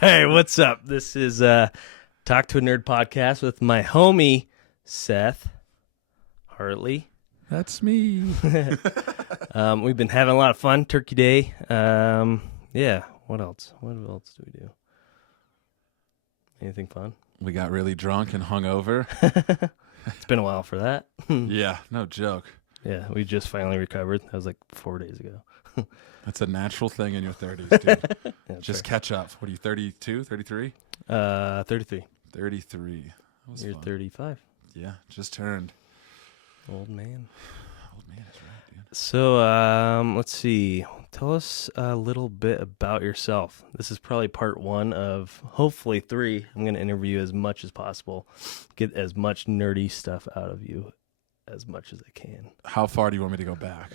Hey, what's up? This is Talk to a Nerd podcast with my homie, Seth Hartley. That's me. We've been having a lot of fun. Turkey Day. Yeah. What else? What else do we do? Anything fun? We got really drunk and hungover. It's been a while for that. Yeah, no joke. Yeah, we just finally recovered. That was like 4 days ago. That's a natural thing in your 30s, dude. Yeah, Just catch up. What are you, 32, 33? 33. 33. That was You're fun. 35. Yeah, just turned. Old man. Old man is right, dude. So, let's see. Tell us a little bit about yourself. This is probably part one of hopefully 3. I'm going to interview as much as possible, get as much nerdy stuff out of you as much as I can. How far do you want me to go back?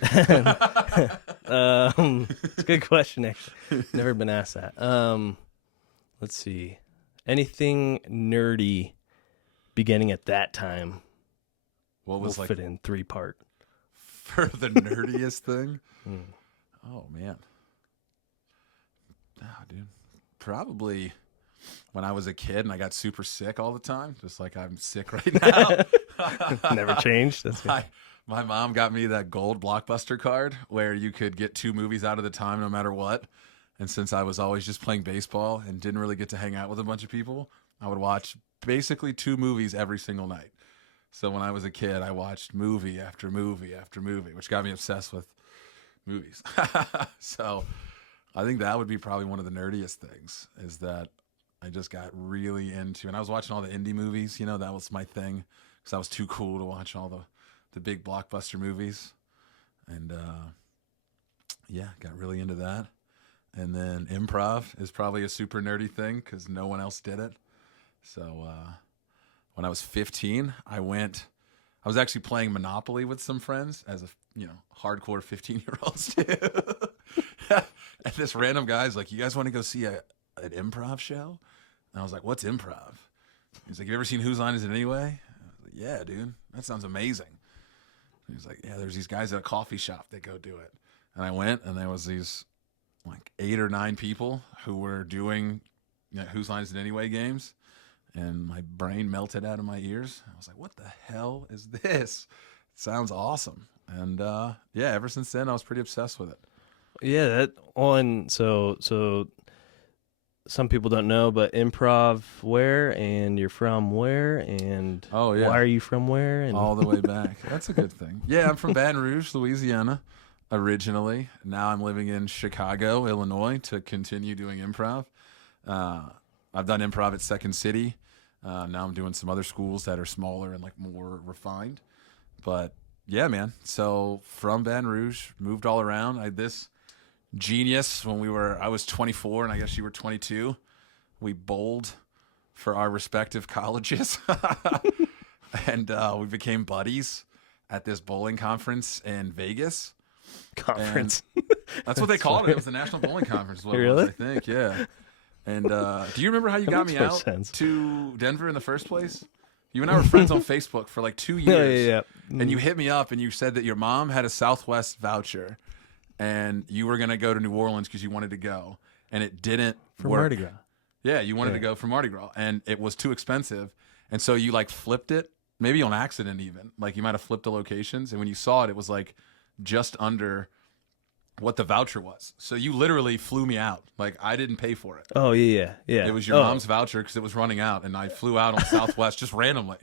It's a good question, actually. Never been asked that. Let's see. Anything nerdy beginning at that time What was will like fit in 3-part. for the nerdiest thing? Mm. Oh, man. Oh, dude. Probably when I was a kid and I got super sick all the time, just like I'm sick right now. Never changed. That's good. My mom got me that gold Blockbuster card where you could get 2 movies out at a time no matter what. And since I was always just playing baseball and didn't really get to hang out with a bunch of people, I would watch basically 2 movies every single night. So when I was a kid, I watched movie after movie after movie, which got me obsessed with movies. So I think that would be probably one of the nerdiest things, is that I just got really into, and I was watching all the indie movies, you know, that was my thing, because I was too cool to watch all the big blockbuster movies. And yeah, got really into that. And then improv is probably a super nerdy thing because no one else did it. So when I was 15, I was actually playing Monopoly with some friends as a, hardcore 15-year-olds do. And this random guy's like, you guys want to go see an improv show? And I was like, what's improv? He's like, you ever seen Whose Line Is It Anyway? I was like, yeah, dude, that sounds amazing. He was like, yeah, there's these guys at a coffee shop that go do it. And I went, and there was these like 8 or 9 people who were doing Whose Line Is It Anyway games. And my brain melted out of my ears. I was like, what the hell is this? It sounds awesome. And yeah, ever since then, I was pretty obsessed with it. Yeah, that on. So some people don't know, but improv where, and you're from where, and Oh, yeah. why are you from where? And All the way back. That's a good thing. Yeah, I'm from Baton Rouge, Louisiana, originally. Now I'm living in Chicago, Illinois, to continue doing improv. I've done improv at Second City. Now I'm doing some other schools that are smaller and like more refined. But yeah, man. So from Baton Rouge, moved all around. I had this genius when I was 24 and I guess you were 22. We bowled for our respective colleges. And we became buddies at this bowling conference in Vegas. conference. That's what they called it. It was the National Bowling Conference. Is what Really? It was, I think, yeah. And do you remember how you got me makes more out sense. to Denver in the first place? You and I were friends on Facebook for like 2 years. Yeah. And you hit me up and you said that your mom had a Southwest voucher and you were going to go to New Orleans because you wanted to go. And it didn't For work. Mardi Gras. Yeah, you wanted to go for Mardi Gras. And it was too expensive. And so you like flipped it, maybe on accident even. Like you might have flipped the locations. And when you saw it, it was like just under what the voucher was. So you literally flew me out. Like I didn't pay for it. Oh yeah. It was your mom's voucher because it was running out, and I flew out on Southwest just randomly,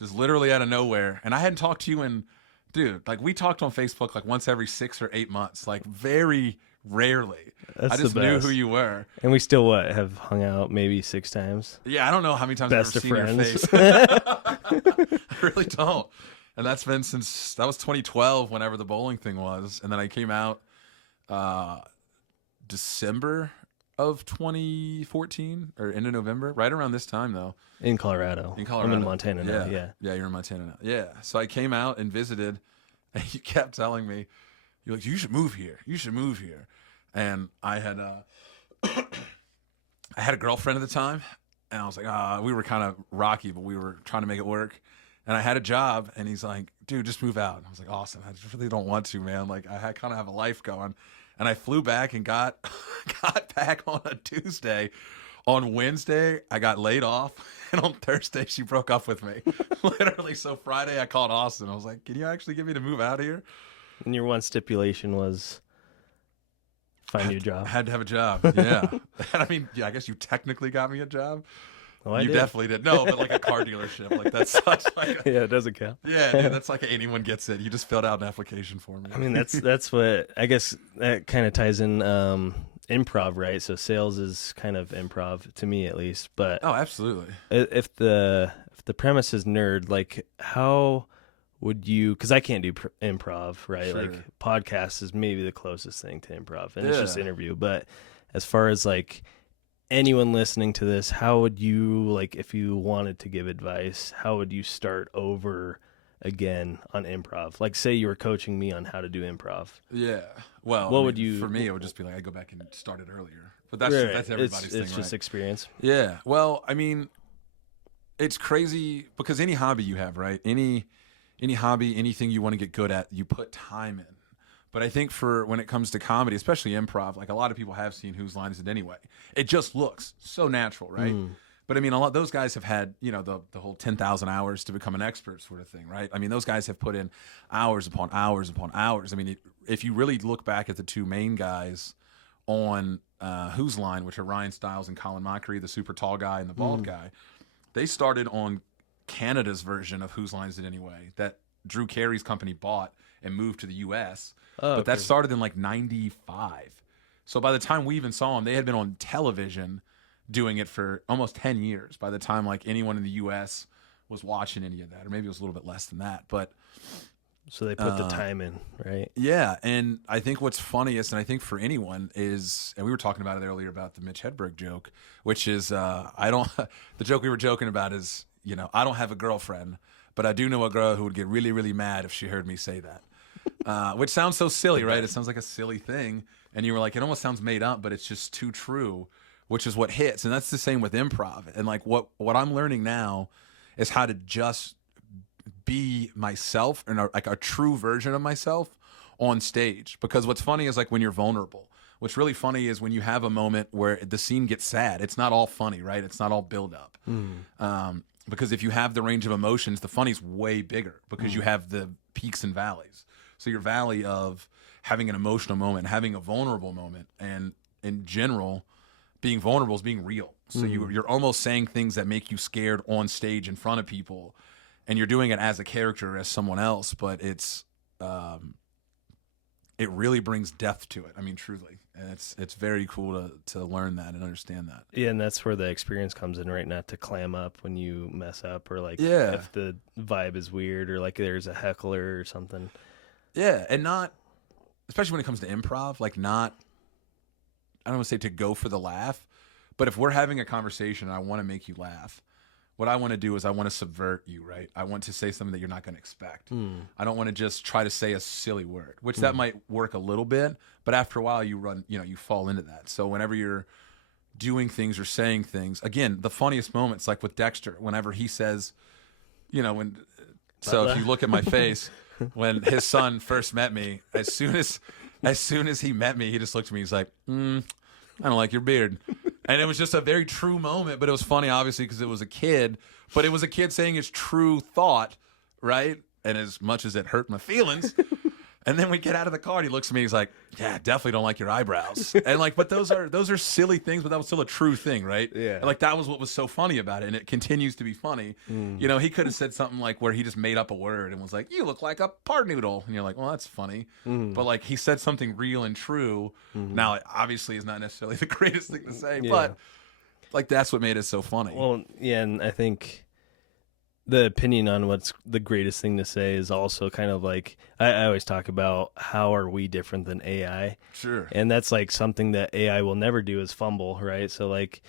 just literally out of nowhere. And I hadn't talked to you in, dude, like we talked on Facebook like once every 6 or 8 months, like very rarely. That's I just the knew best. who you were. And we still have hung out maybe 6 times. Yeah, I don't know how many times Best I've of ever seen friends. your face. I really don't. And that's been since that was 2012, whenever the bowling thing was, and then I came out December of 2014 or into November, right around this time though. In Colorado. I'm in Montana now. Yeah. Yeah, you're in Montana now. Yeah. So I came out and visited, and you kept telling me, you're like, you should move here. You should move here. And I had I had a girlfriend at the time, and I was like, we were kind of rocky, but we were trying to make it work. And I had a job, and he's like, dude, just move out. And I was like, awesome. I just really don't want to, man. Like, I kind of have a life going. And I flew back and got got back on a Tuesday. On Wednesday, I got laid off, and on Thursday, she broke up with me. Literally, so Friday, I called Austin. I was like, "Can you actually get me to move out of here?" And your one stipulation was find you a job. I had to have a job. Yeah, and I mean, yeah, I guess you technically got me a job. Oh, I You did. definitely did. No, but like a car dealership, like that's such like a, Yeah, it doesn't count. yeah, dude, that's like anyone gets it. You just filled out an application for me. I mean, that's what I guess that kind of ties in improv, right? So sales is kind of improv to me, at least. But Oh, absolutely. if the premise is nerd, like how would you? Because I can't do improv, right? Sure. Like podcast is maybe the closest thing to improv, and it's just Yeah. interview. But as far as like anyone listening to this, how would you, like, if you wanted to give advice, how would you start over again on improv? Like, say you were coaching me on how to do improv. Yeah. Well, What I would mean, you- For me, it would just be like I go back and start it earlier. But that's Right. that's everybody's it's thing, just right? experience. Yeah. Well, I mean, it's crazy because any hobby you have, right? Any hobby, anything you want to get good at, you put time in. But I think for when it comes to comedy, especially improv, like a lot of people have seen Whose Line Is It Anyway? It just looks so natural, right? But I mean, a lot those guys have had, you know, the whole 10,000 hours to become an expert sort of thing, right? I mean, those guys have put in hours upon hours upon hours. I mean, if you really look back at the two main guys on Whose Line, which are Ryan Stiles and Colin Mockery, the super tall guy and the bald guy, they started on Canada's version of Whose Line Is It Anyway? That Drew Carey's company bought and moved to the U.S. Oh, But that okay. started in like 95. So by the time we even saw them, they had been on television doing it for almost 10 years by the time like anyone in the U.S. was watching any of that. Or maybe it was a little bit less than that. But So they put the time in, right? yeah, and I think what's funniest, and I think for anyone is, and we were talking about it earlier about the Mitch Hedberg joke, which is I don't. The joke we were joking about is, you know, I don't have a girlfriend, but I do know a girl who would get really, really mad if she heard me say that, which sounds so silly, right? It sounds like a silly thing, and you were like, it almost sounds made up, but it's just too true, which is what hits, and that's the same with improv. And like what I'm learning now is how to just be myself and like a true version of myself on stage. Because what's funny is like when you're vulnerable. What's really funny is when you have a moment where the scene gets sad. It's not all funny, right? It's not all build up. Because if you have the range of emotions, the funny's way bigger because you have the peaks and valleys. So your valley of having an emotional moment, having a vulnerable moment, and in general, being vulnerable is being real. So you're almost saying things that make you scared on stage in front of people, and you're doing it as a character, as someone else, but it's it really brings depth to it. I mean, truly, and it's very cool to learn that and understand that. Yeah, and that's where the experience comes in, right? Not to clam up when you mess up, or like Yeah. if the vibe is weird, or like there's a heckler or something. Yeah, and not, especially when it comes to improv, like not, I don't want to say to go for the laugh, but if we're having a conversation and I want to make you laugh, what I want to do is I want to subvert you, right? I want to say something that you're not going to expect. I don't want to just try to say a silly word, which that might work a little bit, but after a while you fall into that. So whenever you're doing things or saying things, again, the funniest moments, like with Dexter, whenever he says, so if you look at my face, when his son first met me, as soon as he met me, he just looked at me. He's like, I don't like your beard. And it was just a very true moment, but it was funny, obviously, because it was a kid. But it was a kid saying his true thought, right? And as much as it hurt my feelings. And then we get out of the car, and he looks at me, he's like, yeah, definitely don't like your eyebrows. And like, but those are silly things, but that was still a true thing, right? Yeah. And like, that was what was so funny about it, and it continues to be funny. You know, he could have said something like where he just made up a word and was like, you look like a part noodle. And you're like, well, that's funny. But like, he said something real and true. Now, it obviously is not necessarily the greatest thing to say, but like, that's what made it so funny. Well, yeah, and I think the opinion on what's the greatest thing to say is also kind of like, I always talk about how are we different than AI? Sure. And that's like something that AI will never do is fumble, right? So like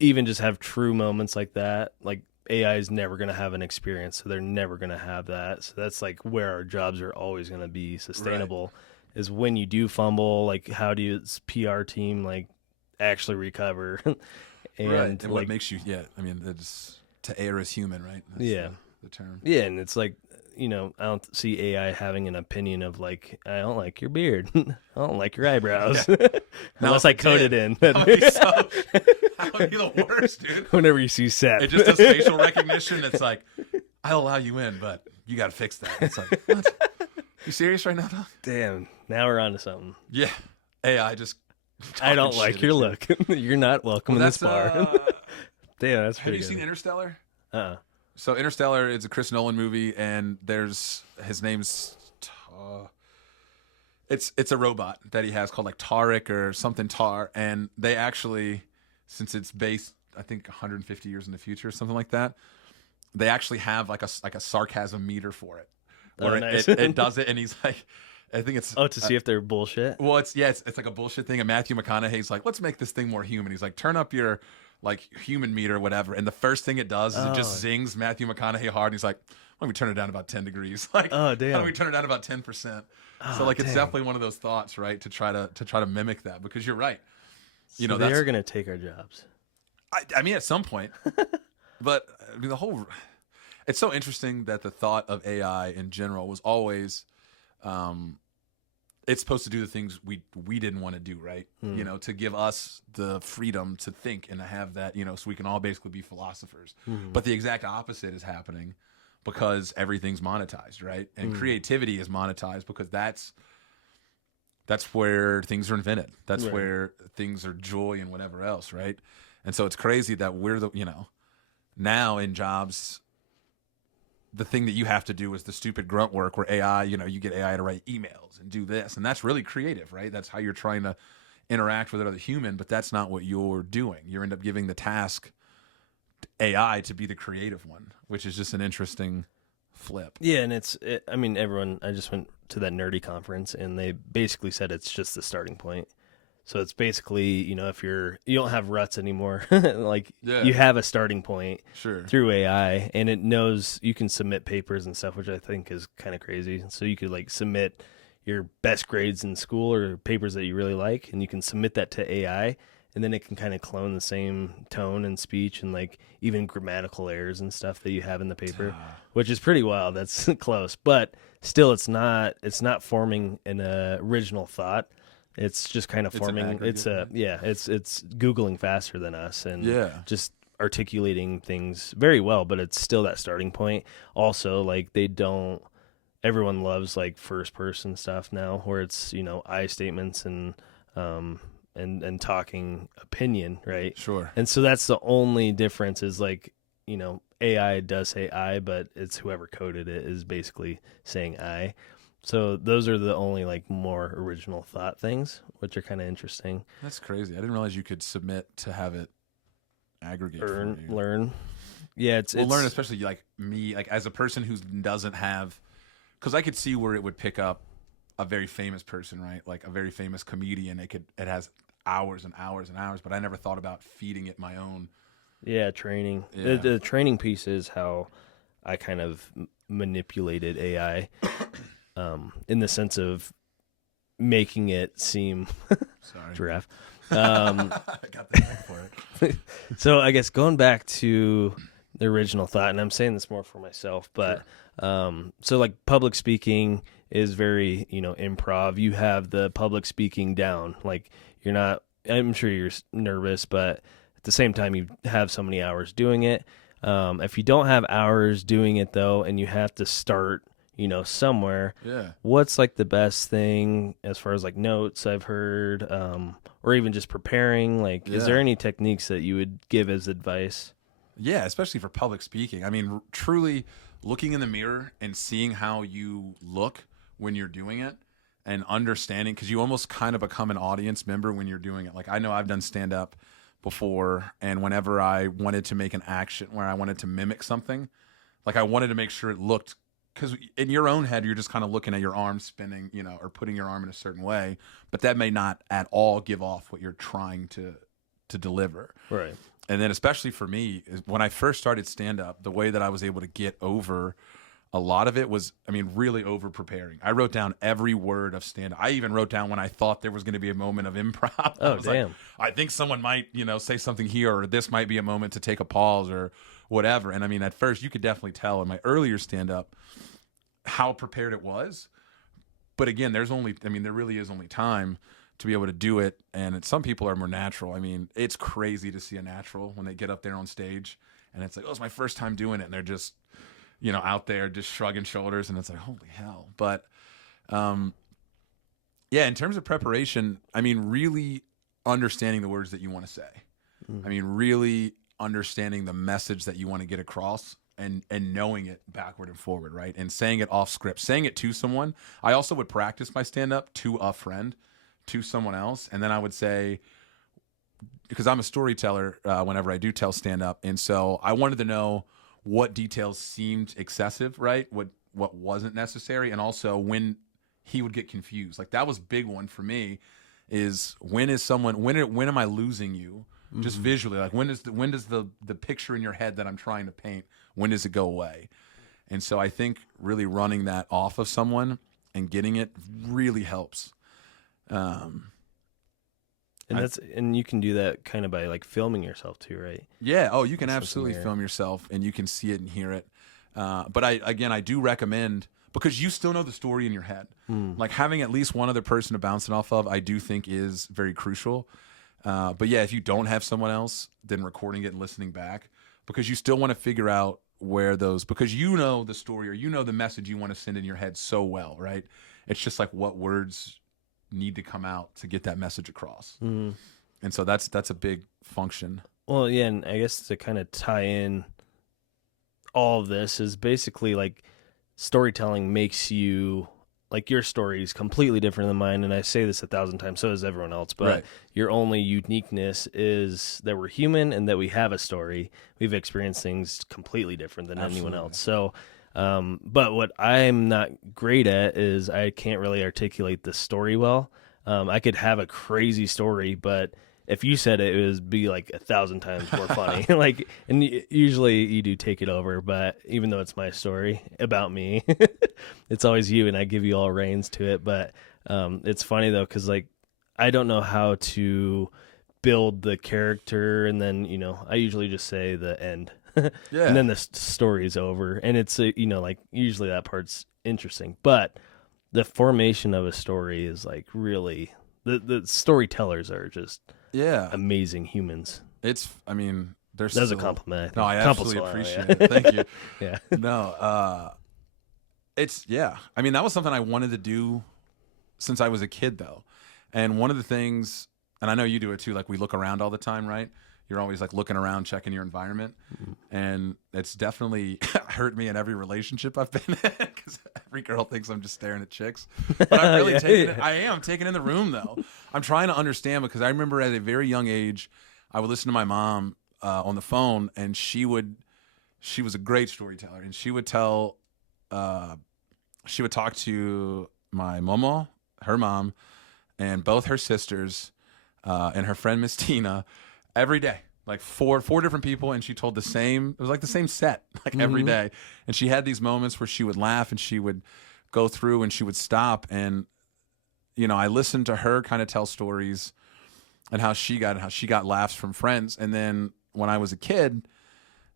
even just have true moments like that, like AI is never going to have an experience, so they're never going to have that. So that's like where our jobs are always going to be sustainable is when you do fumble, like how do you PR team like actually recover? And like, what makes you, I mean, it's to err is human, right? That's the term. Yeah, and it's like, I don't see AI having an opinion of like, I don't like your beard, I don't like your eyebrows, unless I code it in. That would be the worst, dude. Whenever you see Seth, It just does facial recognition. It's like, I'll allow you in, but you got to fix that. It's like, what? You serious right now, dog? Damn, now we're on to something. Yeah. AI just. I don't like your look. You're not welcome in this bar. Damn, that's pretty Have you good. seen Interstellar? Uh-uh. So Interstellar is a Chris Nolan movie, and his name's it's a robot that he has called like Tariq or something Tar, and they actually, since it's based I think 150 years in the future or something like that, they actually have like a sarcasm meter for it, where nice. it does it, and he's like, I think it's to see if they're bullshit. Well, it's like a bullshit thing, and Matthew McConaughey's like, let's make this thing more human. He's like, turn up your like human meter or whatever, and the first thing it does is it just zings Matthew McConaughey hard, and he's like, why don't we turn it down about 10 degrees? Like, oh damn, how do we turn it down about 10%? So like, it's damn. definitely one of those thoughts, right? To try to mimic that, because you're right. So they are gonna take our jobs. I mean, at some point, but I mean, it's so interesting that the thought of AI in general was always, it's supposed to do the things we didn't want to do, right? To give us the freedom to think and to have that, so we can all basically be philosophers. But the exact opposite is happening, because everything's monetized, right? And creativity is monetized, because that's where things are invented. That's right. where things are joy and whatever else, right? And so it's crazy that we're now in jobs, the thing that you have to do is the stupid grunt work where AI, you get AI to write emails and do this. And that's really creative, right? That's how you're trying to interact with another human, but that's not what you're doing. You end up giving the task to AI to be the creative one, which is just an interesting flip. Yeah, and I just went to that nerdy conference, and they basically said it's just the starting point. So it's basically, if you don't have ruts anymore, like you have a starting point through AI, and it knows you can submit papers and stuff, which I think is kind of crazy. So you could like submit your best grades in school or papers that you really like, and you can submit that to AI, and then it can kind of clone the same tone and speech and like even grammatical errors and stuff that you have in the paper, which is pretty wild. That's close, but still it's not forming an original thought. It's just kind of forming. It's Googling faster than us, and just articulating things very well. But it's still that starting point. Also, like everyone loves like first person stuff now, where it's I statements and talking opinion, right? Sure. And so that's the only difference is like AI does say I, but it's whoever coded it is basically saying I. So those are the only like more original thought things, which are kind of interesting. That's crazy. I didn't realize you could submit to have it aggregate for you. Learn. Yeah, it's learn, especially like me, like as a person who doesn't have, because I could see where it would pick up a very famous person, right? Like a very famous comedian. It has hours and hours and hours, but I never thought about feeding it my own. Yeah, training. Yeah. The training piece is how I kind of manipulated AI. In the sense of making it seem giraffe. I got the name for it. So I guess going back to the original thought, and I'm saying this more for myself, but so like public speaking is very improv. You have the public speaking down. Like you're not. I'm sure you're nervous, but at the same time you have so many hours doing it. If you don't have hours doing it though, and you have to start somewhere. Yeah. What's like the best thing as far as like notes I've heard, or even just preparing? Like, is there any techniques that you would give as advice? Yeah, especially for public speaking. I mean, truly looking in the mirror and seeing how you look when you're doing it and understanding, because you almost kind of become an audience member when you're doing it. Like I know I've done stand up before, and whenever I wanted to make an action where I wanted to mimic something, like I wanted to make sure it looked, because in your own head, you're just kind of looking at your arm spinning, or putting your arm in a certain way, but that may not at all give off what you're trying to deliver. Right. And then especially for me, when I first started stand-up, the way that I was able to get over a lot of it was, really over-preparing. I wrote down every word of stand-up. I even wrote down when I thought there was going to be a moment of improv. Oh, damn. Like, I think someone might, say something here, or this might be a moment to take a pause or whatever. And at first you could definitely tell in my earlier stand-up, how prepared it was. But again, there really is only time to be able to do it. And some people are more natural. I mean, it's crazy to see a natural when they get up there on stage and it's like, oh, it's my first time doing it. And they're just, out there just shrugging shoulders. And it's like, holy hell. But, yeah, in terms of preparation, I mean, really understanding the words that you want to say. I mean, really understanding the message that you want to get across and knowing it backward and forward, right? And saying it off script, saying it to someone. I also would practice my stand-up to a friend, to someone else. And then I would say, because I'm a storyteller whenever I do tell stand-up. And so I wanted to know what details seemed excessive, right? What wasn't necessary. And also when he would get confused. Like that was a big one for me is when am I losing you? Just visually, like when does the picture in your head that I'm trying to paint, when does it go away? And so I think really running that off of someone and getting it really helps. And you can do that kind of by like filming yourself too, right? Yeah. Oh, you can absolutely film yourself and you can see it and hear it. But I do recommend, because you still know the story in your head. Like having at least one other person to bounce it off of, I do think is very crucial. But yeah, if you don't have someone else, then recording it and listening back, because you still want to figure out where because you know the story or the message you want to send in your head so well, right? It's just like what words need to come out to get that message across. And so that's a big function. Well, yeah, and I guess to kind of tie in all of this is basically like storytelling makes you, like your story is completely different than mine, and I say this 1,000 times, so does everyone else, but right. Your only uniqueness is that we're human and that we have a story. We've experienced things completely different than anyone else. So, but what I'm not great at is I can't really articulate the story well. I could have a crazy story, but if you said it, it would be like 1,000 times more funny. Like, and usually you do take it over, but even though it's my story about me, it's always you, and I give you all reins to it. But it's funny though, because like I don't know how to build the character, and then I usually just say the end, yeah, and then the story is over, and it's like usually that part's interesting, but the formation of a story is like really the storytellers are just. Yeah, amazing humans. That's a compliment. No, I absolutely appreciate it. Thank you. Yeah. No, that was something I wanted to do since I was a kid, though. And one of the things, and I know you do it too, like we look around all the time, right? You're always like looking around, checking your environment. And it's definitely hurt me in every relationship I've been in, because every girl thinks I'm just staring at chicks. But I'm really I am taking in the room, though. I'm trying to understand, because I remember at a very young age, I would listen to my mom on the phone, and she was a great storyteller, and she would talk to my mama, her mom, and both her sisters, and her friend Miss Tina, every day, like four different people, and she told it was like the same set, like every day. And she had these moments where she would laugh and she would go through and she would stop. And, I listened to her kind of tell stories and how she got laughs from friends. And then when I was a kid,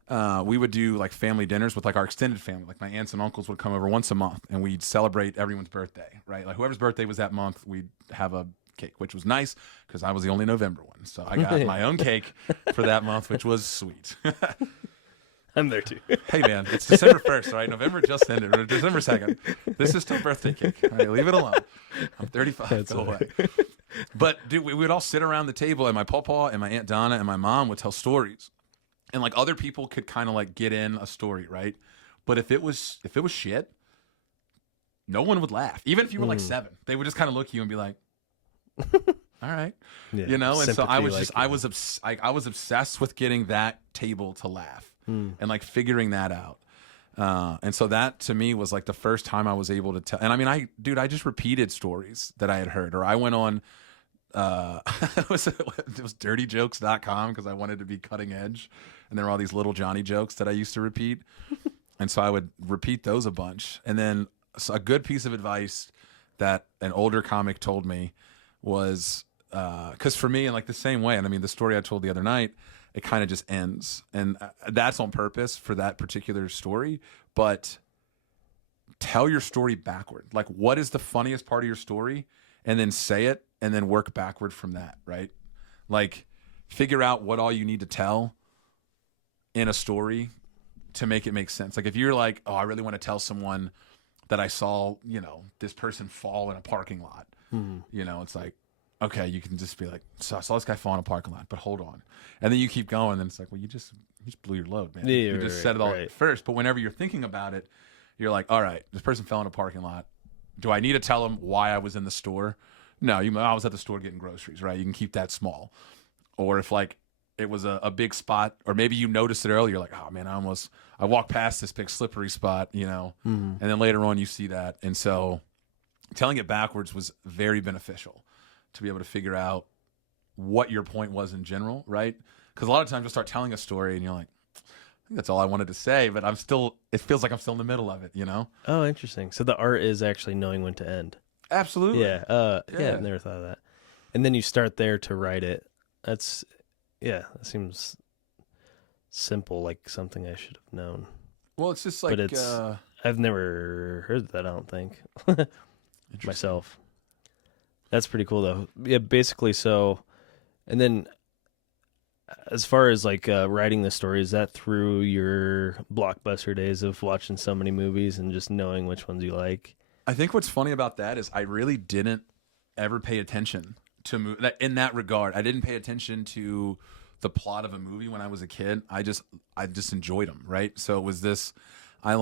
we would do like family dinners with like our extended family. Like my aunts and uncles would come over once a month, and we'd celebrate everyone's birthday, right? Like whoever's birthday was that month, we'd have a cake, which was nice because I was the only November one. So I got my own cake for that month, which was sweet. I'm there too. Hey man, it's December 1st, all right? November just ended. Or December 2nd. This is still birthday cake. All right, leave it alone. I'm 35. That's go away. But dude, we would all sit around the table, and my pawpaw and my Aunt Donna and my mom would tell stories. And like other people could kind of like get in a story, right? But if it was shit, no one would laugh. Even if you were like 7, they would just kind of look at you and be like, all right, yeah, and so I was obsessed with getting that table to laugh and like figuring that out. And so that to me was like the first time I was able to tell. And I just repeated stories that I had heard, or I went on, it was dirtyjokes.com, because I wanted to be cutting edge. And there were all these little Johnny jokes that I used to repeat. And so I would repeat those a bunch. And then a good piece of advice that an older comic told me was, because for me, in like the same way, and the story I told the other night, it kind of just ends, and that's on purpose for that particular story. But tell your story backward. Like, what is the funniest part of your story? And then say it, and then work backward from that, right? Like, figure out what all you need to tell in a story to make it make sense. Like, if you're like, oh, I really want to tell someone that I saw, this person fall in a parking lot, it's like, okay, you can just be like, so I saw this guy fall in a parking lot, but hold on. And then you keep going, and it's like, well, you just blew your load, man. Yeah, you just said it all right. first. But whenever you're thinking about it, you're like, all right, this person fell in a parking lot. Do I need to tell them why I was in the store? No, I was at the store getting groceries, right? You can keep that small. Or if like it was a big spot, or maybe you noticed it earlier, you're like, oh man, I walked past this big slippery spot, and then later on you see that. And so telling it backwards was very beneficial to be able to figure out what your point was in general, right? Because a lot of times you'll start telling a story and you're like, I think that's all I wanted to say, but it feels like I'm still in the middle of it, Oh, interesting. So the art is actually knowing when to end. Absolutely. Yeah. Yeah, I've never thought of that. And then you start there to write it. That seems simple, like something I should have known. Well, it's just like, but I've never heard that, I don't think, myself. That's pretty cool, though. Yeah, basically, so, and then as far as like writing the story, is that through your Blockbuster days of watching so many movies and just knowing which ones you like? I think what's funny about that is I really didn't ever pay attention to in that regard. I didn't pay attention to the plot of a movie when I was a kid. I just enjoyed them, right? So it was this. I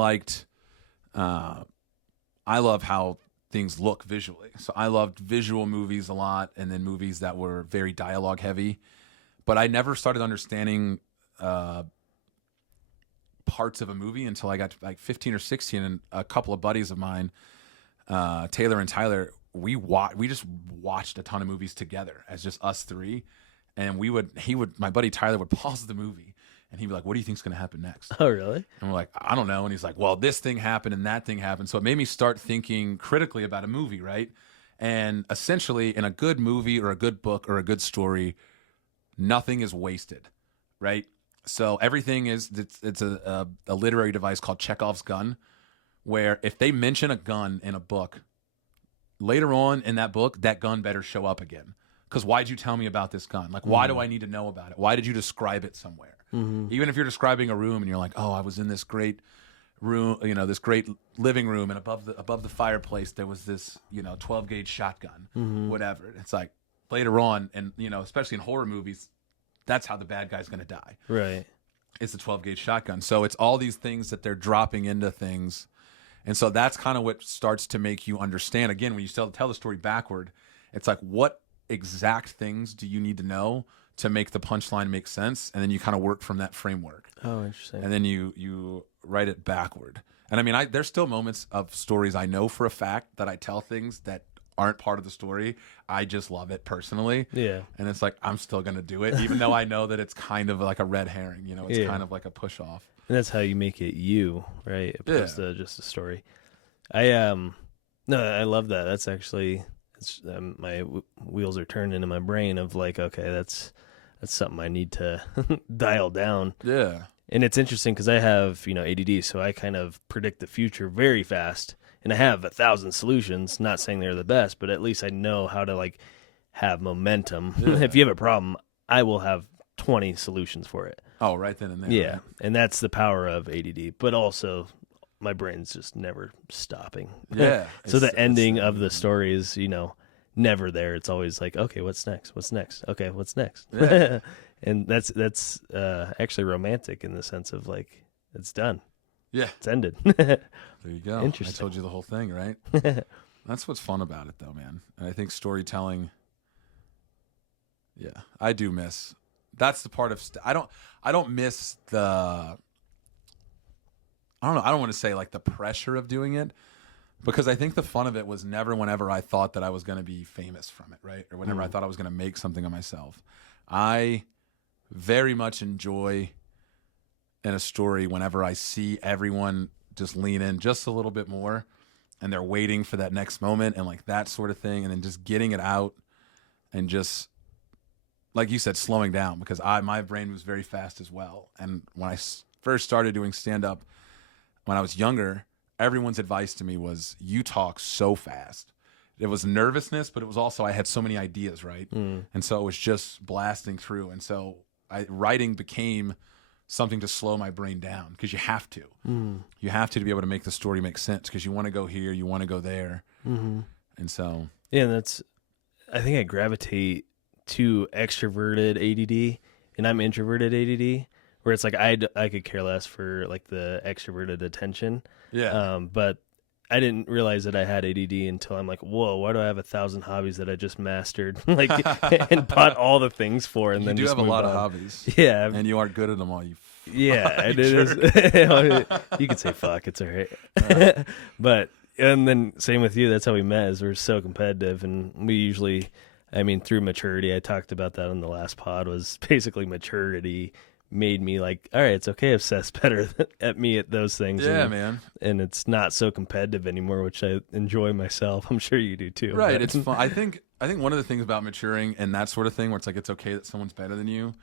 love how things look visually. So I loved visual movies a lot, and then movies that were very dialogue heavy. But I never started understanding parts of a movie until I got to like 15 or 16, and a couple of buddies of mine, Taylor and Tyler, we just watched a ton of movies together as just us three. And my buddy Tyler would pause the movie and he'd be like, what do you think's going to happen next? Oh, really? And we're like, I don't know. And he's like, well, this thing happened and that thing happened. So it made me start thinking critically about a movie, right? And essentially in a good movie or a good book or a good story, nothing is wasted, right? So everything it's a literary device called Chekhov's gun, where if they mention a gun in a book, later on in that book, that gun better show up again. Because why'd you tell me about this gun? Like, why do I need to know about it? Why did you describe it somewhere? Even if you're describing a room and you're like, oh, I was in this great room, this great living room, and above the fireplace there was this 12 gauge shotgun, whatever. It's like later on, and especially in horror movies, that's how the bad guy's going to die. Right. It's the 12 gauge shotgun. So it's all these things that they're dropping into things. And so that's kind of what starts to make you understand. Again, when you tell the story backward, it's like, what exact things do you need to know to make the punchline make sense? And then you kind of work from that framework. Oh, interesting. And then you write it backward. And I mean, there's still moments of stories I know for a fact that I tell things that aren't part of the story. I just love it personally. Yeah. And it's like, I'm still going to do it, even though I know that it's kind of like a red herring, it's kind of like a push off. And that's how you make it you, right? Opposed to just a story. I love that. That's actually, my wheels are turning in my brain of like, okay, that's something I need to dial down. Yeah. And it's interesting because I have, ADD, so I kind of predict the future very fast. And I have 1,000 solutions, not saying they're the best, but at least I know how to like have momentum. Yeah. If you have a problem, I will have 20 solutions for it. Oh, right then and there. Yeah. Right? And that's the power of ADD, but also my brain's just never stopping. Yeah. So the ending of the story is, never there. It's always like, okay, what's next? What's next? Okay, what's next? Yeah. And that's actually romantic in the sense of like, it's done. Yeah. It's ended. There you go. Interesting. I told you the whole thing, right? That's what's fun about it though, man. And I think storytelling, I do miss. That's the part of I don't miss the I don't want to say like the pressure of doing it, because I think the fun of it was never whenever I thought that I was going to be famous from it, right? Or whenever I thought I was going to make something of myself. I very much enjoy in a story whenever I see everyone just lean in just a little bit more and they're waiting for that next moment and like that sort of thing, and then just getting it out and just, like you said, slowing down, because my brain was very fast as well. And when I first started doing stand-up when I was younger, everyone's advice to me was, you talk so fast. It was nervousness, but it was also, I had so many ideas, right? And so it was just blasting through. And so writing became something to slow my brain down, because you have to. You have to be able to make the story make sense, because you want to go here, you want to go there. And so. Yeah, and I think I gravitate to extroverted ADD, and I'm introverted ADD, where it's like I could care less for like the extroverted attention. Yeah. But I didn't realize that I had ADD until I'm like, whoa, why do I have 1,000 hobbies that I just mastered, like, and bought all the things for, and You then do just have a lot on. of hobbies. Yeah, And you aren't good at them all. yeah, it is. You could say fuck, it's all right. But and then same with you. That's how we met. Is we're so competitive, and we usually, I mean, through maturity. I talked about that on the last pod. Was basically maturity made me like, all right, it's okay if Seth's better at me at those things. Yeah, man. And it's not so competitive anymore, which I enjoy myself. I'm sure you do too. Right. But. It's fun. I think one of the things about maturing and that sort of thing, where it's like it's okay that someone's better than you,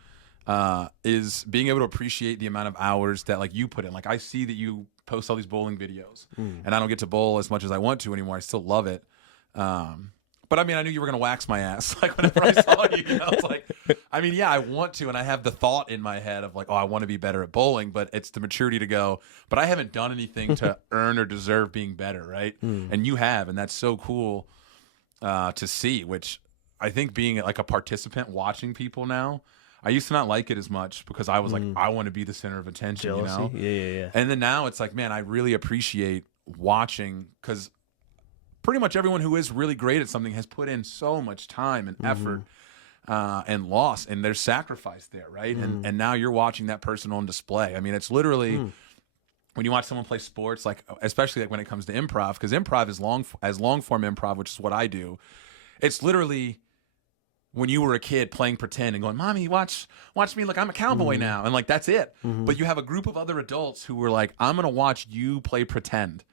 is being able to appreciate the amount of hours that like you put in. Like, I see that you post all these bowling videos, and I don't get to bowl as much as I want to anymore. I still love it. But I mean, I knew you were going to wax my ass. Like, whenever I saw you, I was like, I mean, yeah, I want to. And I have the thought in my head of like, oh, I want to be better at bowling, but it's the maturity to go, but I haven't done anything to earn or deserve being better. Right. And you have, and that's so cool to see, which I think being like a participant watching people now, I used to not like it as much, because I was like, I want to be the center of attention, Jealousy? you know? Yeah. And then now it's like, man, I really appreciate watching, because pretty much everyone who is really great at something has put in so much time and effort and loss, and there's sacrifice there, right? And now you're watching that person on display. I mean, it's literally when you watch someone play sports, like especially like when it comes to improv, because improv is long form improv, which is what I do. It's literally when you were a kid playing pretend and going, "Mommy, watch me, like I'm a cowboy now," and like that's it. But you have a group of other adults who were like, "I'm gonna watch you play pretend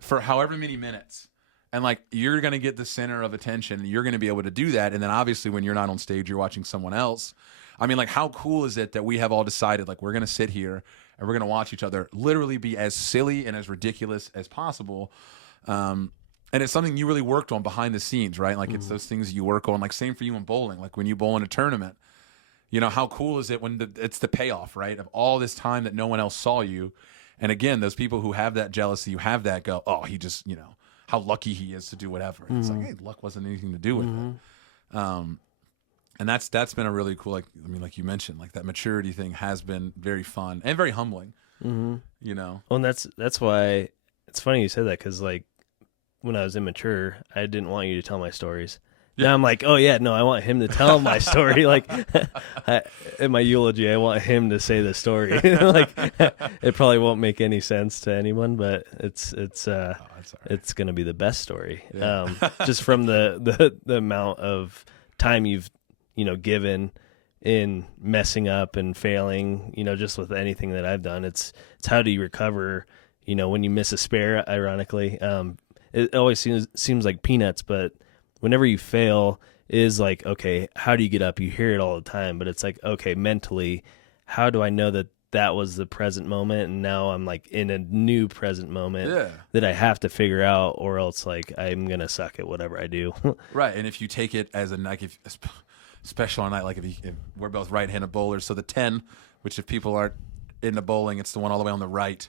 for however many minutes." And like, you're going to get the center of attention, and you're going to be able to do that. And then obviously when you're not on stage, you're watching someone else. I mean, like, how cool is it that we have all decided, like, we're going to sit here and we're going to watch each other literally be as silly and as ridiculous as possible. And it's something you really worked on behind the scenes, right? Like, it's those things you work on. Like, same for you in bowling. Like, when you bowl in a tournament, you know, how cool is it when it's the payoff, right? Of all this time that no one else saw you. And again, those people who have that jealousy, who have that go, oh, he just, you know, how lucky he is to do whatever. And it's like, hey, luck wasn't anything to do with it. And that's been a really cool, like, I mean, like you mentioned, like that maturity thing has been very fun and very humbling, you know? Well, and that's why it's funny you said that, because like when I was immature, I didn't want you to tell my stories. Now I'm like, oh yeah, no, I want him to tell my story. Like in my eulogy, I want him to say the story. Like it probably won't make any sense to anyone, but it's gonna be the best story. Yeah. Just from the amount of time you've given in messing up and failing. Just with anything that I've done, it's how do you recover? When you miss a spare. Ironically, it always seems like peanuts, but whenever you fail is like, okay, how do you get up? You hear it all the time, but it's like, okay, mentally, how do I know that was the present moment, and now I'm like in a new present moment that I have to figure out, or else like I'm gonna suck at whatever I do. Right, and if you take it as especially on a night like if we're both right-handed bowlers, so the 10, which if people aren't into bowling, it's the one all the way on the right.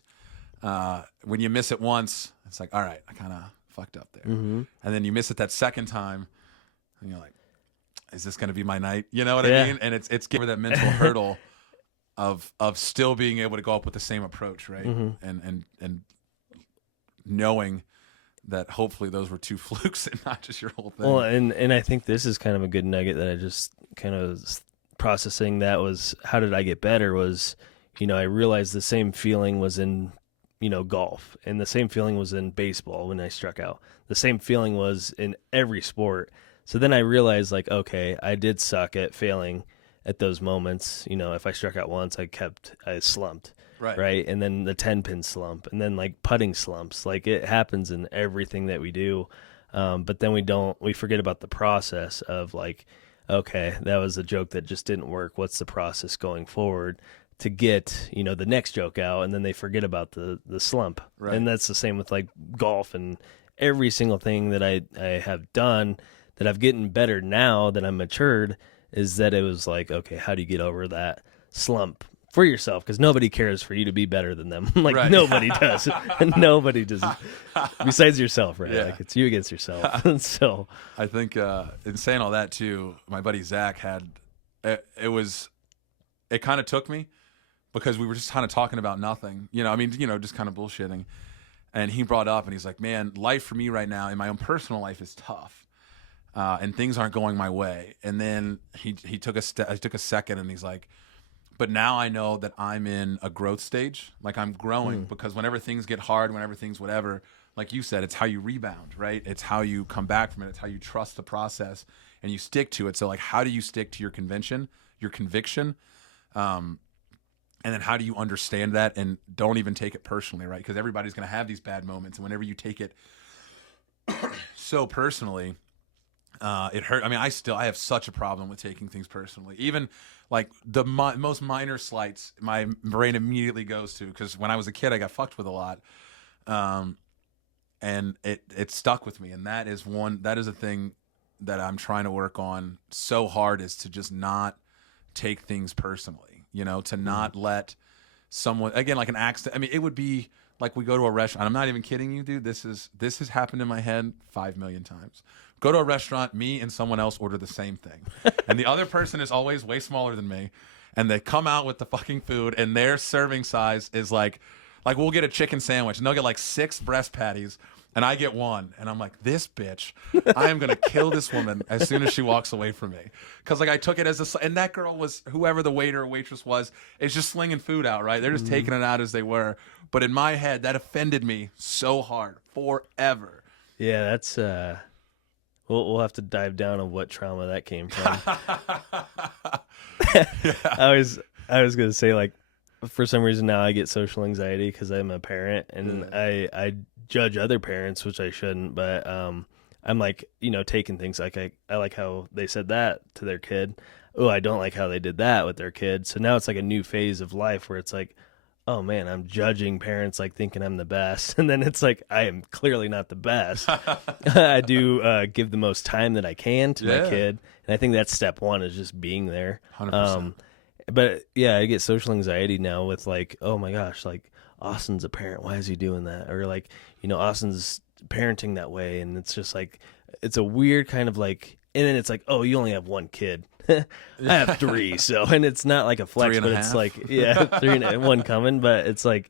When you miss it once, it's like, all right, I kind of fucked up there. And then you miss it that second time, and you're like, is this going to be my night? You know what I mean? And it's giving that mental hurdle of still being able to go up with the same approach, right? And knowing that hopefully those were two flukes and not just your whole thing. Well, and I think this is kind of a good nugget that I just kind of processing. That was, how did I get better? Was, I realized the same feeling was in golf, and the same feeling was in baseball when I struck out. The same feeling was in every sport. So then I realized, like, okay, I did suck at failing at those moments. If I struck out once, I slumped. Right. And then the 10-pin slump, and then like putting slumps. Like, it happens in everything that we do. But then we forget about the process of like, okay, that was a joke that just didn't work. What's the process going forward to get, the next joke out, and then they forget about the slump. Right. And that's the same with like golf and every single thing that I have done that I've gotten better now that I'm matured, is that it was like, okay, how do you get over that slump for yourself? Because nobody cares for you to be better than them. Like Right. nobody does. Nobody does besides yourself, right? Yeah. Like it's you against yourself. So I think in saying all that too, my buddy Zach had it kind of took me because we were just kind of talking about nothing, just kind of bullshitting. And he brought up and he's like, man, life for me right now in my own personal life is tough. And things aren't going my way. And then he took a second and he's like, but now I know that I'm in a growth stage. Like I'm growing because whenever things get hard, whenever things, whatever, like you said, it's how you rebound, right? It's how you come back from it. It's how you trust the process and you stick to it. So like, how do you stick to your conviction? And then how do you understand that and don't even take it personally, right? Because everybody's going to have these bad moments. And whenever you take it so personally, it hurt. I mean, I have such a problem with taking things personally. Even like the most minor slights, my brain immediately goes to, because when I was a kid, I got fucked with a lot. And it stuck with me. And that is a thing that I'm trying to work on so hard, is to just not take things personally. To not let someone, again, like an accident. I mean, it would be like we go to a restaurant. I'm not even kidding you, dude. This has happened in my head 5 million times. Go to a restaurant, me and someone else order the same thing. And the other person is always way smaller than me. And they come out with the fucking food and their serving size is like we'll get a chicken sandwich and they'll get like 6 breast patties. And I get 1, and I'm like, this bitch, I am going to kill this woman as soon as she walks away from me. Because, like, I took it as and that girl was, whoever the waiter or waitress was, is just slinging food out, right? They're just taking it out as they were. But in my head, that offended me so hard, forever. yeah, that's, we'll have to dive down on what trauma that came from. I was going to say, like, for some reason now I get social anxiety because I'm a parent, and I judge other parents, which I shouldn't, but I'm like, taking things like I like how they said that to their kid. Oh, I don't like how they did that with their kid. So now it's like a new phase of life where it's like, oh man, I'm judging parents, like thinking I'm the best. And then it's like, I am clearly not the best. I do give the most time that I can to my kid. And I think that's step one, is just being there. 100%. But yeah, I get social anxiety now with like, oh my gosh, like Austin's a parent. Why is he doing that? Or like, Austin's parenting that way. And it's just like, it's a weird kind of like, and then it's like, oh, you only have 1 kid. I have 3. So, and it's not like a flex, but it's like, 3 and 1 coming. But it's like,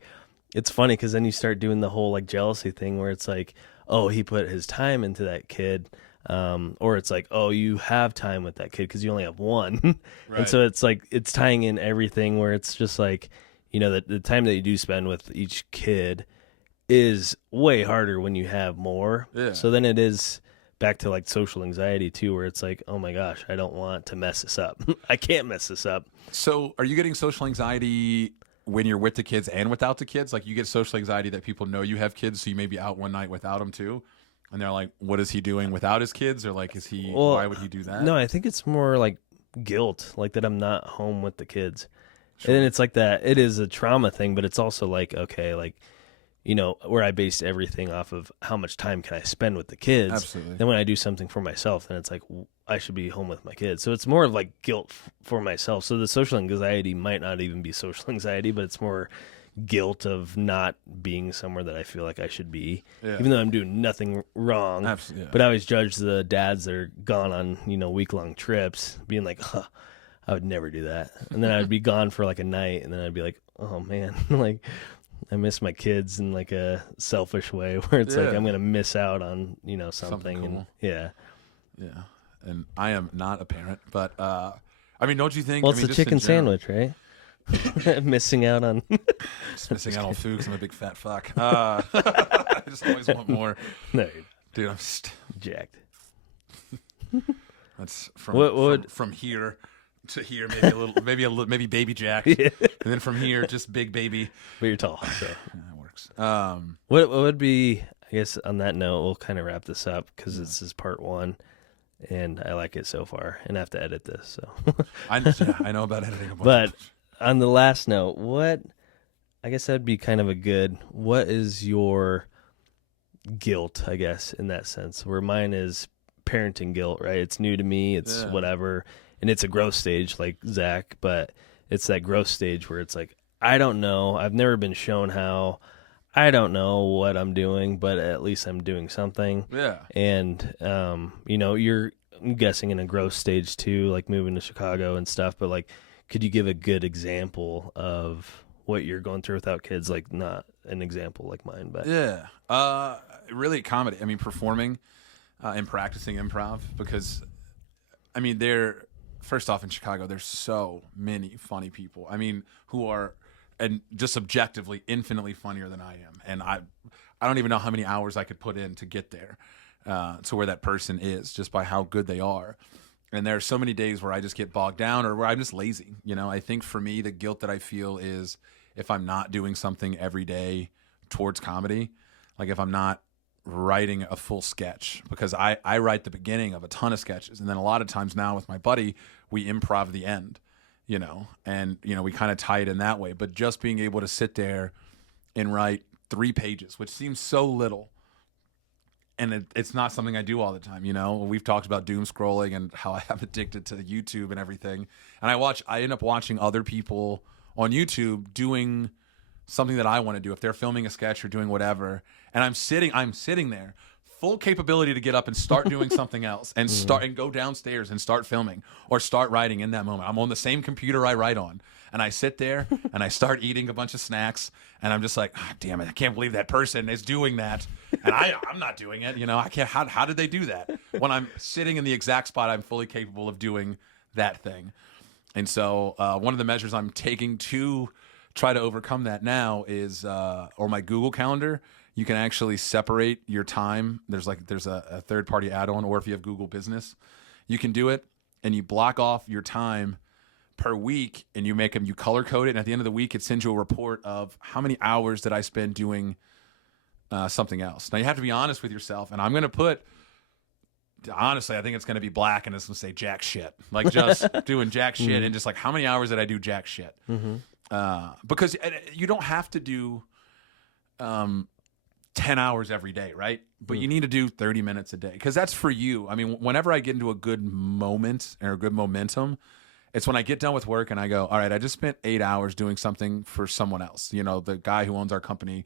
it's funny because then you start doing the whole like jealousy thing where it's like, oh, he put his time into that kid. Or it's like, oh, you have time with that kid because you only have 1. Right. And so it's like, it's tying in everything where it's just like, the time that you do spend with each kid is way harder when you have more. Yeah. So then it is back to like social anxiety too, where it's like, oh my gosh, I don't want to mess this up. I can't mess this up. So are you getting social anxiety when you're with the kids and without the kids? Like you get social anxiety that people know you have kids, so you may be out one night without them too? And they're like, what is he doing without his kids? Or like, why would he do that? No, I think it's more like guilt, like that I'm not home with the kids. Sure. And it's like that. It is a trauma thing, but it's also like, okay, like, where I base everything off of how much time can I spend with the kids. Absolutely. Then when I do something for myself, then it's like, I should be home with my kids. So it's more of like guilt for myself. So the social anxiety might not even be social anxiety, but it's more guilt of not being somewhere that I feel like I should be, even though I'm doing nothing wrong. Absolutely, yeah. But I always judge the dads that are gone on, week-long trips, being like, I would never do that. And then I'd be gone for like a night, and then I'd be like, oh man, like I miss my kids in like a selfish way where it's like I'm going to miss out on, something. Cool. And yeah. And I am not a parent, but I mean, don't you think? Well, it's I mean, a chicken sandwich, right? Missing out on just missing out on food because I'm a big fat fuck. I just always want more. No, dude, I'm jacked. That's from here to here, maybe baby Jack, and then from here just big baby. But you're tall, so that works. What would be? I guess on that note, we'll kind of wrap this up because this is part 1. And I like it so far, and I have to edit this. So I know about editing a bunch. But on the last note, I guess that'd be kind of what is your guilt, I guess, in that sense, where mine is parenting guilt, right? It's new to me, it's whatever, and it's a growth stage like Zach, but it's that growth stage where it's like, I don't know, I've never been shown how, I don't know what I'm doing, but at least I'm doing something. Yeah. And, you're, I'm guessing, in a growth stage too, like moving to Chicago and stuff, but like, could you give a good example of what you're going through without kids? Like, not an example like mine, but really comedy. I mean, performing and practicing improv, because I mean, first off, in Chicago, there's so many funny people. I mean, who are, and just objectively infinitely funnier than I am. And I don't even know how many hours I could put in to get there to where that person is, just by how good they are. And there are so many days where I just get bogged down, or where I'm just lazy. I think for me, the guilt that I feel is if I'm not doing something every day towards comedy, like if I'm not writing a full sketch, because I write the beginning of a ton of sketches, and then a lot of times now with my buddy, we improv the end, and we kind of tie it in that way. But just being able to sit there and write 3 pages, which seems so little, and it's not something I do all the time. We've talked about doom scrolling and how I have addicted to YouTube and everything, and I end up watching other people on YouTube doing something that I want to do, if they're filming a sketch or doing whatever, and I'm sitting there, full capability to get up and start doing something else, and start and go downstairs and start filming or start writing in that moment. I'm on the same computer I write on, and I sit there and I start eating a bunch of snacks, and I'm just like, oh, damn it, I can't believe that person is doing that, and I'm not doing it. I can't. How did they do that when I'm sitting in the exact spot I'm fully capable of doing that thing? And so one of the measures I'm taking to try to overcome that now is or my Google Calendar, you can actually separate your time. There's a third-party add-on, or if you have Google Business, you can do it, and you block off your time per week, and you color code it, and at the end of the week, it sends you a report of how many hours did I spend doing something else. Now, you have to be honest with yourself, and I'm going to put, honestly, I think it's going to be black, and it's going to say jack shit. Like, just doing jack shit, and just like, how many hours did I do jack shit? Because you don't have to do 10 hours every day, right? But you need to do 30 minutes a day, because that's for you. I mean, whenever I get into a good moment or a good momentum, it's when I get done with work and I go, all right, I just spent 8 hours doing something for someone else. The guy who owns our company,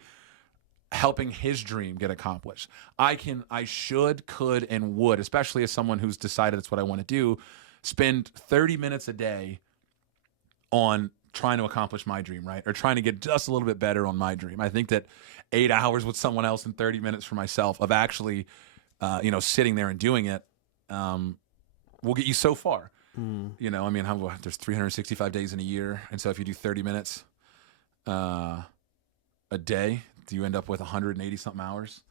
helping his dream get accomplished. I should, could, and would, especially as someone who's decided that's what I want to do, spend 30 minutes a day on trying to accomplish my dream, right? Or trying to get just a little bit better on my dream. I think that 8 hours with someone else and 30 minutes for myself of actually, sitting there and doing it, will get you so far. I mean, there's 365 days in a year. And so if you do 30 minutes a day, do you end up with 180 something hours,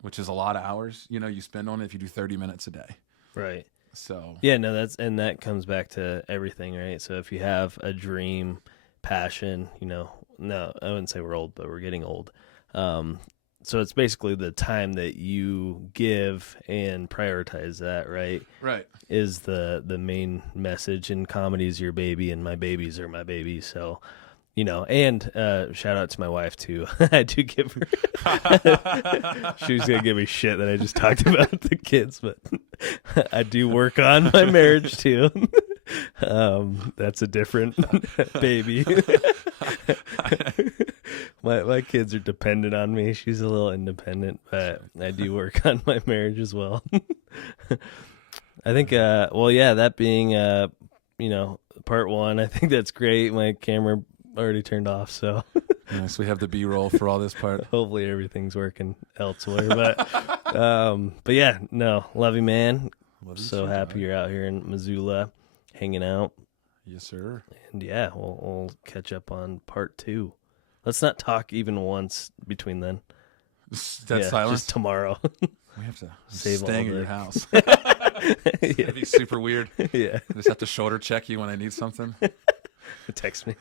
which is a lot of hours, you spend on it if you do 30 minutes a day. Right. So yeah, no, that comes back to everything, right? So if you have a dream, passion, no, I wouldn't say we're old, but we're getting old. So it's basically the time that you give and prioritize that, right? Right. Is the main message. And comedy is your baby, and my babies are my babies. So, and shout out to my wife too. I do give her. She was gonna give me shit that I just talked about the kids, but I do work on my marriage too. That's a different baby. My kids are dependent on me. She's a little independent, but I do work on my marriage as well. I think, that being, part one, I think that's great. My camera already turned off, so. Yes, we have the B-roll for all this part. Hopefully everything's working elsewhere, but yeah, no, love you, man. Love you so too, happy dog. you're out here in Missoula hanging out. Yes, sir. And yeah, we'll catch up on part 2. Let's not talk even once between then. That's silence? Just tomorrow. We have to Save staying all at your day. house. It's gonna be super weird. Yeah. I just have to shoulder check you when I need something. Text me.